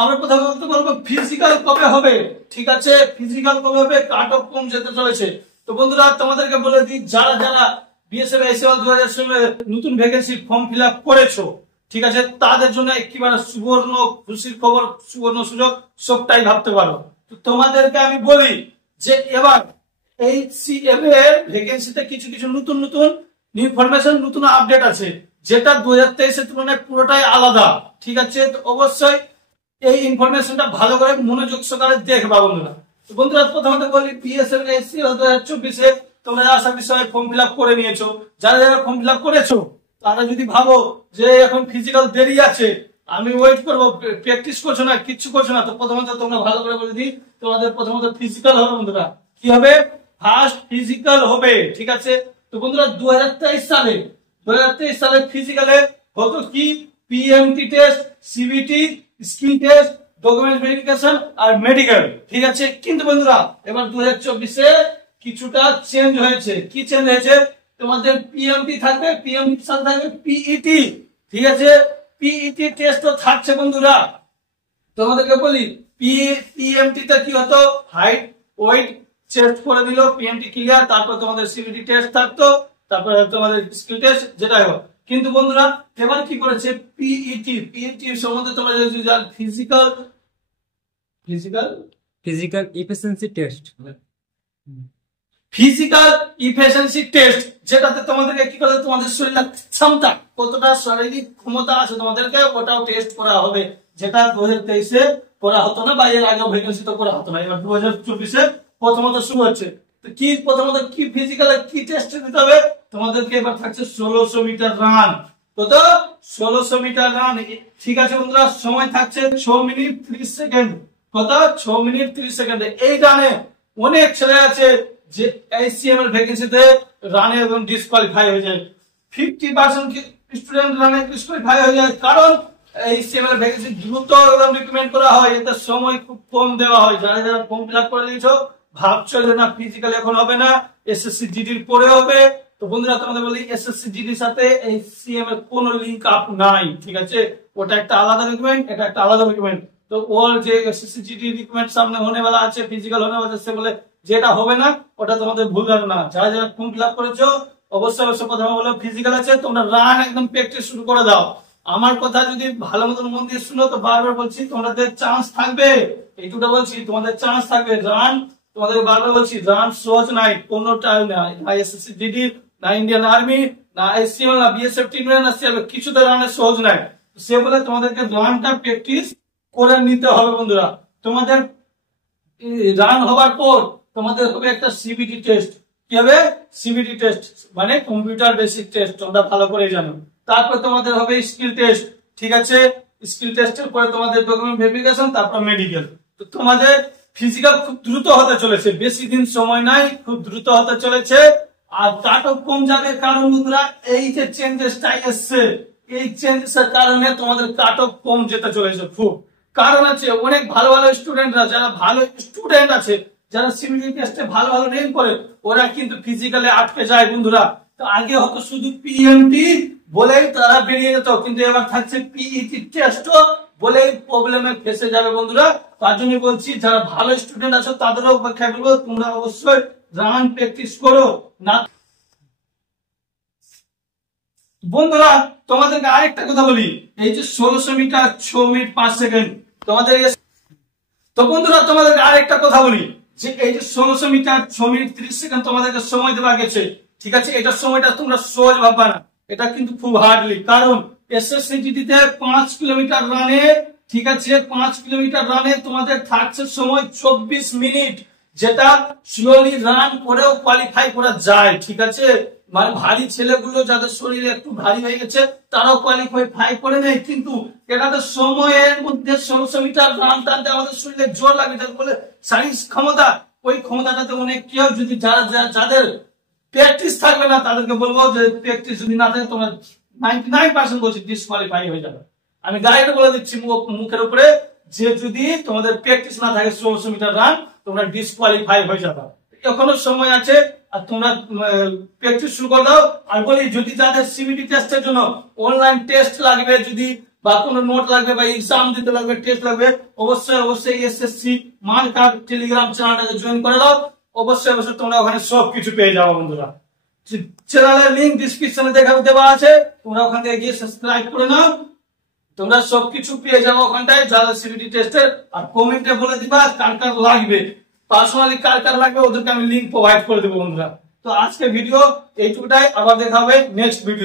আমরা কথা বলতে বলবো ফিজিক্যাল কবে হবে, ঠিক আছে, ফিজিক্যাল কবে হবে, কাট অফ কম যেতে চলেছে। তো বন্ধুরা তোমাদেরকে বলে দিই, যারা যারা বিএসএফ আইসিএল 2016 নতুন ভ্যাকেন্সি ফর্ম ফিল আপ করেছো, ঠিক আছে, তাদের জন্য একেবারে সুবর্ণ খুশির খবর, সুবর্ণ সুযোগ, সবটাই ভাবতে পারো। তো তোমাদেরকে আমি বলি যে এবার এইচসিএম এর ভ্যাকেন্সিতে কিছু কিছু নতুন নতুন ইনফরমেশন, নতুন আপডেট আছে, যেটা 2023 এর তুলনায় পুরোটাই আলাদা, ঠিক আছে। তো অবশ্যই এই ইনফরমেশনটা ভালো করে মনোযোগ সহকারে দেখবা বন্ধুরা। তো বন্ধুরা প্রথমত বলি, বিএসএফ আইসিএল 2024 এ তোমরা আশা বিষয়ে ফর্ম ফিল আপ করে নিয়েছো। যারা যারা ফর্ম ফিল আপ করেছো তারা যদি ভাবো যে এখন ফিজিক্যাল দেরি আছে, আমি ওয়েট করবো, প্র্যাকটিস করছো না, কিচ্ছু করছো না, তো প্রথমত তোমরা ভালো করে বলে দিই, তোমাদের প্রথমত ফিজিক্যাল হবে বন্ধুরা। কি হবে? ফার্স্ট ফিজিক্যাল হবে, ঠিক আছে। তো বন্ধুরা 2023 সালে ফিজিক্যালে হতো কি, PMT test, CBT, skill test, document verification আর মেডিকেল, ঠিক আছে। কিন্তু বন্ধুরা এবার 2024 এ কিছুটা চেঞ্জ হয়েছে। কি চেঞ্জ হয়েছে? তোমাদের পিএমটি থাকবে, পিএমটি সাথে থাকবে পিইটি, ঠিক আছে। পিইটি টেস্টও থাকছে বন্ধুরা। তোমাদেরকে বলি, পিএমটি তে কি হতো, হাইট ওয়েট চেস্ট করে দিল, পিএমটি ক্লিয়ার, তারপর তোমাদের সিবিটি টেস্ট থাকতো, তারপর তোমাদের স্কিল টেস্ট, যেটাই হোক। কিন্তু বন্ধুরা এবার কি করেছে, পিইটি সম্বন্ধে তোমরা যদি জানো, physical efficiency test, physical efficiency test, যেটাতে তোমাদেরকে কি করে, তোমাদের শরীরের ক্ষমতা, কতটা শারীরিক ক্ষমতা আছে তোমাদেরকে, ওটাও টেস্ট করা হবে, যেটা 2023 এ করা হতো না, বা এর আগেও ভ্যাকেন্সি তো করা হতো না। এবার 2024 এ প্রথমত শুরু হচ্ছে। তো কি প্রথমত কি ফিজিক্যাল কি টেস্ট দিতে হবে তোমাদেরকে? এবার থাকছে 1600 মিটার রান। কত? 1600 মিটার রান, ঠিক আছে বন্ধুরা। সময় থাকছে 6 মিনিট 30 সেকেন্ড। কত? 6 মিনিট 30 সেকেন্ড। এই রানে অনেক ছেলে আছে যে এইচসিএম এর ভ্যাকেন্সিতে রানে এবং ডিসকোয়ালিফাই হয়ে যায়। 50% স্টুডেন্ট রানে ডিসকোয়ালিফাই হয়ে যায়, কারণ এইচসিএম এর ভ্যাকেন্সি দ্রুত একদম রিক্রুটমেন্ট করা হয়, এতে সময় খুব কম দেওয়া হয়। যারা যারা ফর্ম ফিল আপ করে দিয়েছো, ভাবছো যে না ফিজিক্যাল এখন হবে না, এসএসসি জিডির পরে হবে, তো বন্ধুরা তোমাদের বলি, এসএসসি জিডির সাথে এইচসিএম এর কোনো লিংক আপ নাই, ঠিক আছে। ওটা একটা আলাদা রিক্রুটমেন্ট, এটা একটা আলাদা রিক্রুটমেন্ট। তো ওর যে এসএসসি জিডি রিক্রুটমেন্ট সামনে হোনে वाला আছে, ফিজিক্যাল হোনে वाला আছে বলে যেটা হবে না, ওটা তোমাদের ভুল ধারণা। যারা যারা ফর্ম ফিল আপ করেছো অবশ্যই অবশ্যই প্রথমে বলো ফিজিক্যাল আছে, তোমরা রান একদম প্র্যাকটিস শুরু করে দাও। আমার কথা যদি ভালো মতন মন দিয়ে শুনো, তো বারবার বলছি তোমাদের চান্স থাকবে, এইটুকু বলছি, তোমাদের চান্স থাকবে। রান তোমাদের বারবার বলছি, রান সহজ নাই, কোনোটা নাই, না এসএসসি জিডি, না ইন্ডিয়ান আর্মি, না আইসিএল, না বিএসএফ টিম, না সিএল, কিছুতে রানের সহজ নাই। সে বলে তোমাদেরকে রানটা প্র্যাকটিস করে নিতে হবে বন্ধুরা। তোমাদের রান হবার পর তোমাদের হবে একটা সিবিটি টেস্ট। কি হবে? সিবিটি টেস্ট মানে কম্পিউটার বেসিক টেস্ট, তোমরা ভালো করে জানো। তারপর তোমাদের হবে স্কিল টেস্ট, ঠিক আছে। স্কিল টেস্টের পরে তোমাদের ডকুমেন্ট ভেরিফিকেশন, তারপর মেডিকেল। তো তোমাদের ফিজিক্যাল খুব দ্রুত হতে চলেছে, বেশি দিন সময় নাই, খুব দ্রুত হতে চলেছে। আর কাট অফ কম যাবে, কারণ বন্ধুরা এই যে চেঞ্জেসটা এসছে, এই চেঞ্জেসের কারণে তোমাদের কাট অফ কম যেতে চলেছে খুব। কারণ আছে অনেক ভালো ভালো স্টুডেন্টরা, যারা ভালো স্টুডেন্ট আছে, যারা সিবিটি টেস্টে ভালো ভালো র্যাঙ্ক করে, ওরা কিন্তু ফিজিক্যালে আটকে যায় বন্ধুরা। তো আগে হতো শুধু পিএমটি বলেই তারা বেরিয়ে যেত, কিন্তু এবার থাকছে পিইটি টেস্টও বলেই প্রবলেমে ফেসে যাবে বন্ধুরা। তার জন্য বলছি, যারা ভালো স্টুডেন্ট আছো তাদেরও অপেক্ষায় বলবো, তোমরা অবশ্যই রান প্র্যাকটিস করো না বন্ধুরা। তোমাদেরকে আরেকটা কথা বলি, এই যে 1600 মিটার 6 মিনিট 5 সেকেন্ড তোমাদের, তো বন্ধুরা তোমাদেরকে আরেকটা কথা বলি, যে এই যে 1600 মিটার 6 মিনিট 30 সেকেন্ড তোমাদেরকে সময় দেওয়া গেছে, ঠিক আছে। এটার সময়টা তোমরা সহজ ভাববা না, এটা কিন্তু খুব হার্ডলি, কারণ এসএসসি জিডি তে 5 কিলোমিটার রানে, ঠিক আছে, 5 কিলোমিটার রানে তোমাদের থাকছে সময় 24 মিনিট, যেটা স্লোলি রান করেও কোয়ালিফাই করা যায়, ঠিক আছে। মানে ভারী ছেলেগুলো যাদের শরীরে একটু ভারী হয়ে গেছে, তারাও কোয়ালিফাই করে নেয়, কিন্তু এটাতে সময়ের মধ্যে 1600 মিটার রান টানতে আমাদের শরীরে জোর লাগে, যাকে বলে শারীরিক ক্ষমতা। ওই ক্ষমতাটাতে অনেক কেউ যদি যাদের প্র্যাকটিস থাকবে না, তাদেরকে বলবো যে প্র্যাকটিস যদি না থাকে, তোমরা 99% বলছি ডিসকোয়ালিফাই হয়ে যাবে। আমি ডাইরেক্ট বলে দিচ্ছি মুখের উপরে, যে যদি তোমাদের প্র্যাকটিস না থাকে 1600 মিটার রান, তোমরা ডিসকোয়ালিফাই হয়ে যাবে। এখনো সময় আছে, আর তোমরা প্র্যাকটিস শুরু করে দাও। আর বলি, যদি তাদের সিবিটি টেস্টের জন্য অনলাইন টেস্ট লাগবে, যদি বা কোনো নোট লাগবে বা এক্সাম দিতে লাগবে, টেস্ট লাগবে, অবশ্যই এসএসসি মার্ক কার্ড টেলিগ্রাম চ্যানেলটাকে জয়েন করে দাও। অবশ্যই তোমরা ওখানে সবকিছু পেয়ে যাবে বন্ধুরা। চ্যানেলের লিংক ডেসক্রিপশনে দেওয়া আছে, তোমরা ওখান থেকে গিয়ে সাবস্ক্রাইব করে নাও। তোমরা সবকিছু পেয়ে যাবো ওখানটায় যারা সিবিটি টেস্টের। আর কমেন্টে বলে দিবা কার কার লাগবে, পার্সোনালি কার কার লাগবে ওদেরকে আমি লিংক প্রোভাইড করে দেবো বন্ধুরা। তো আজকে ভিডিও এইটুকুটাই, আবার দেখা হবে নেক্সট ভিডিও।